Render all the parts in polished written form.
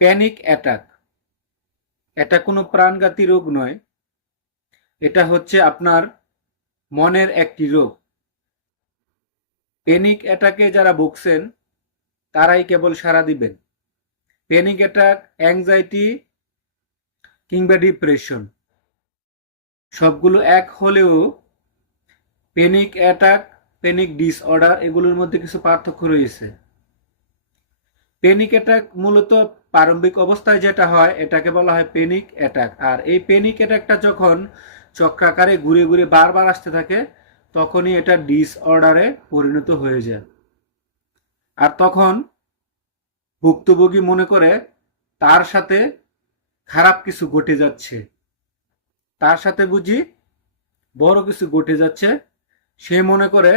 Panic attack, এটা কোনো প্রাণঘাতী রোগ নয়, এটা হচ্ছে আপনার মনের একটি রোগ। প্যানিক অ্যাটাকে যারা ভুগছেন তারাই কেবল সাড়া দিবেন। প্যানিক অ্যাটাক, অ্যাংজাইটি কিংবা ডিপ্রেশন সবগুলো এক হলেও প্যানিক অ্যাটাক, প্যানিক ডিসঅর্ডার এগুলোর মধ্যে কিছু পার্থক্য রয়েছে। প্যানিক অ্যাটাক মূলত প্রারম্ভিক অবস্থায় যেটা হয় এটাকে বলা হয় প্যানিক অ্যাটাক। আর এই প্যানিক অ্যাটাকটা যখন চক্রাকারে ঘুরে ঘুরে বারবার আসতে থাকে তখনই এটা ডিসঅর্ডারে পরিণত হয়ে যায়। আর তখন ভুক্তভোগী মনে করে তার সাথে খারাপ কিছু ঘটে যাচ্ছে, তার সাথে বুঝি বড় কিছু ঘটে যাচ্ছে। সে মনে করে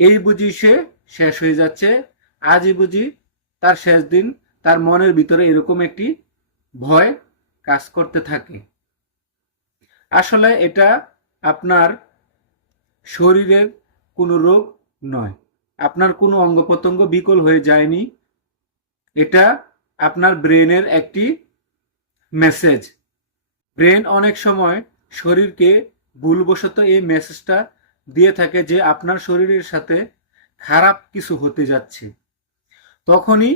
এই বুঝি সে শেষ হয়ে যাচ্ছে, আজই বুঝি তার শেষ দিন। তার মনের ভিতরে এরকম একটি ভয় কাজ করতে থাকে। আসলে এটা আপনার শরীরের কোনো রোগ নয়, আপনার কোনো অঙ্গ প্রত্যঙ্গ বিকল হয়ে যায়নি, এটা আপনার ব্রেনের একটি মেসেজ। ব্রেন অনেক সময় শরীরকে ভুলবশত এই মেসেজটা দিয়ে থাকে যে আপনার শরীরের সাথে খারাপ কিছু হতে যাচ্ছে। তখনই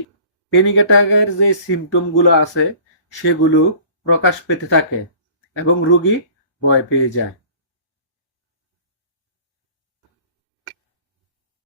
প্যানিক অ্যাটাকের যে সিমটমগুলো আছে সেগুলো প্রকাশ পেতে থাকে এবং রোগী ভয় পেয়ে যায়।